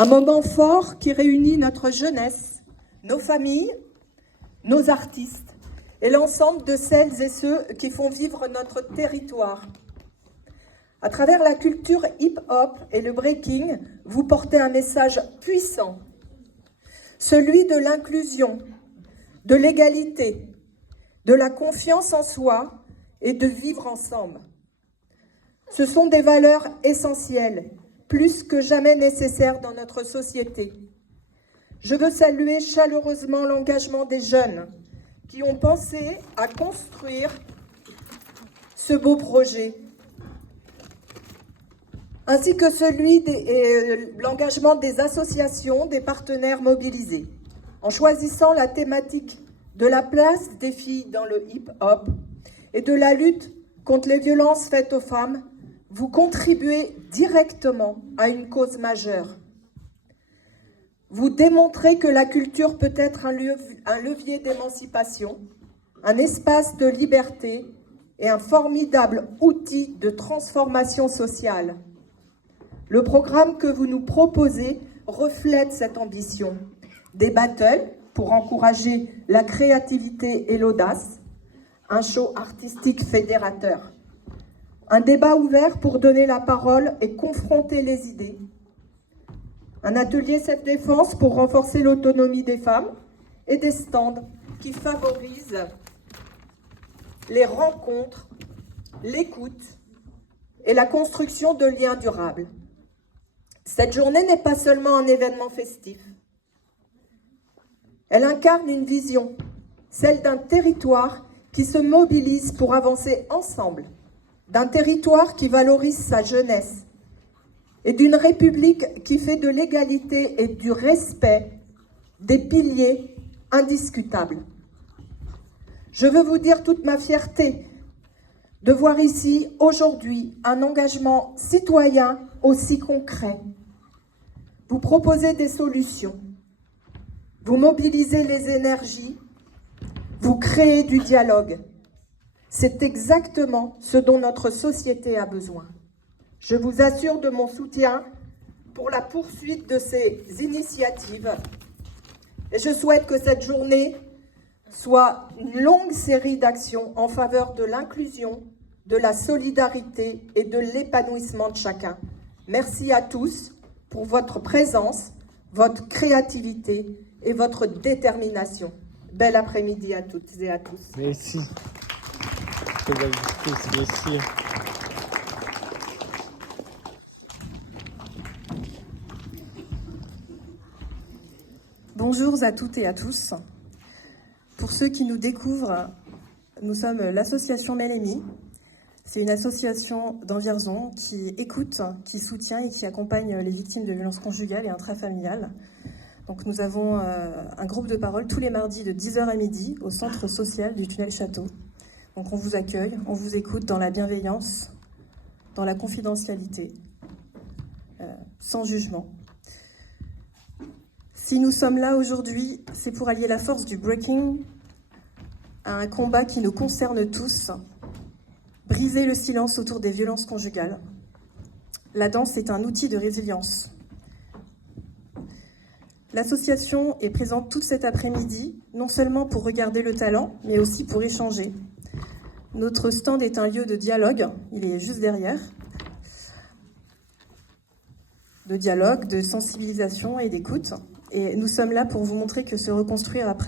Un moment fort qui réunit notre jeunesse, nos familles, nos artistes et l'ensemble de celles et ceux qui font vivre notre territoire. À travers la culture hip-hop et le breaking, vous portez un message puissant, celui de l'inclusion, de l'égalité, de la confiance en soi et de vivre ensemble. Ce sont des valeurs essentielles, plus que jamais nécessaires dans notre société. Je veux saluer chaleureusement l'engagement des jeunes qui ont pensé à construire ce beau projet, ainsi que l'engagement des associations, des partenaires mobilisés. En choisissant la thématique de la place des filles dans le hip-hop et de la lutte contre les violences faites aux femmes, vous contribuez directement à une cause majeure. Vous démontrez que la culture peut être un levier d'émancipation, un espace de liberté et un formidable outil de transformation sociale. Le programme que vous nous proposez reflète cette ambition. Des battles pour encourager la créativité et l'audace, un show artistique fédérateur. Un débat ouvert pour donner la parole et confronter les idées. Un atelier self-défense pour renforcer l'autonomie des femmes et des stands qui favorisent les rencontres, l'écoute et la construction de liens durables. Cette journée n'est pas seulement un événement festif. Elle incarne une vision, celle d'un territoire qui se mobilise pour avancer ensemble, d'un territoire qui valorise sa jeunesse et d'une République qui fait de l'égalité et du respect des piliers indiscutables. Je veux vous dire toute ma fierté de voir ici aujourd'hui un engagement citoyen aussi concret. Vous proposez des solutions, vous mobilisez les énergies, vous créez du dialogue. C'est exactement ce dont notre société a besoin. Je vous assure de mon soutien pour la poursuite de ces initiatives et je souhaite que cette journée soit une longue série d'actions en faveur de l'inclusion, de la solidarité et de l'épanouissement de chacun. Merci à tous pour votre présence, votre créativité et votre détermination. Bel après-midi à toutes et à tous. Merci. Merci. Bonjour à toutes et à tous. Pour ceux qui nous découvrent, nous sommes l'association Mélémie. C'est une association d'Anvierzon qui écoute, qui soutient et qui accompagne les victimes de violences conjugales et intrafamiliales. Donc nous avons un groupe de parole tous les mardis de 10h à midi au centre social du Tunnel Château. Donc on vous accueille, on vous écoute dans la bienveillance, dans la confidentialité, sans jugement. Si nous sommes là aujourd'hui, c'est pour allier la force du breaking à un combat qui nous concerne tous, briser le silence autour des violences conjugales. La danse est un outil de résilience. L'association est présente toute cet après-midi, non seulement pour regarder le talent, mais aussi pour échanger. Notre stand est un lieu de dialogue, il est juste derrière. De dialogue, de sensibilisation et d'écoute. Et nous sommes là pour vous montrer que se reconstruire après